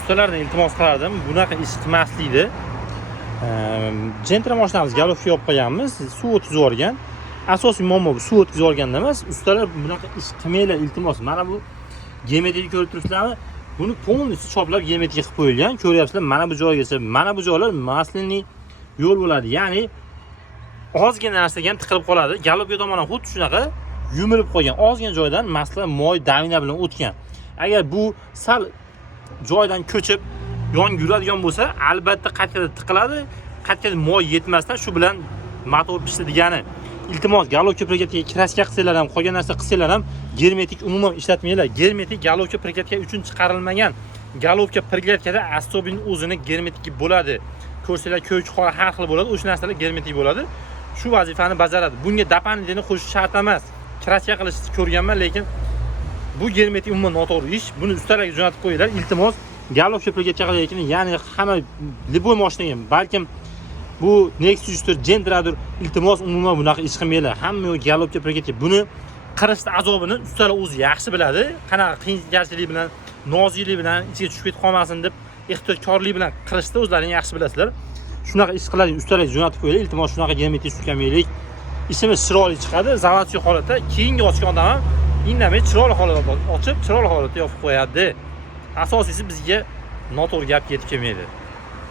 ustalardan iltimos qilardim, bunaqa ish qilmaslikni. Gentra mashinamiz galofga olib qo'yganmiz, suv o'tkazib yuborgan. Asosiy muammo bu suv o'tkazib yuborganda emas, ustalar bunaqa ish qilmanglar iltimos. Mana bu geometriyani ko'rib turibsizlarmi? Buni polностью choplab geometriya qilib qo'yilgan. Ko'ryapsizlar, mana bu joygacha, mana bu joylar maslinli yo'l bo'ladi. Ya'ni ozgina narsaga ham tiqilib qoladi. Galopga tomon ham xuddi shunaqa yumilib qolgan. Ozgina joydan masalan moy davina bilan o'tgan. Agar bu sal joydan ko'chib yonga yuradigan bo'lsa, albatta qatqada tiqiladi. Qatqada moy yetmasdan shu bilan motor pishdi degani. Iltimos, galopga prikatga kraska qilsanglar ham, qolgan narsa qilsanglar ham germetik umuman ishlatmanglar. Germetik galopga prikatka uchun chiqarilmagan. Galopga prikatkada astobin o'zini germetiki bo'ladi. Ko'rsanglar ko'k, qora har xil bo'ladi. O'sha narsalar germetik bo'ladi. Shu vazifani bajaradi. Bunga doполнительный qo'shish shart emas. Kraska qilishni ko'rganman, lekin bu germetik umuman noto'g'ri ish. Buni ustalarga jo'natib qo'yinglar. Iltimos, galopga prikatka qilayotgan, ya'ni hamma liboy mashinaga, balkim bu Nexus 4 Gentradir, iltimos umuman bunaqa ish qilmanglar. Hamma galopga prikatka. Buni qirishni azobini ustalar o'zi yaxshi biladi. Qanaqa qiyinchilik bilan, noziklik bilan ichiga tushib ketib qolmasin deb ehtiyotkorlik bilan qirishni o'zlaringiz yaxshi bilasizlar. Shunaqa ish qiladi, ustalarga jo'natib qo'yinglar. Iltimos shunaqa geometrik sukamaylik. Ishimiz chiroyli chiqadi. Zavodchi holatda keyingi ochgandan ham indamay chiroyli holatda ochib, chiroyli holatda yopib qo'yadi. Asosiysi bizga noto'g'ri gap yetib kelmaydi.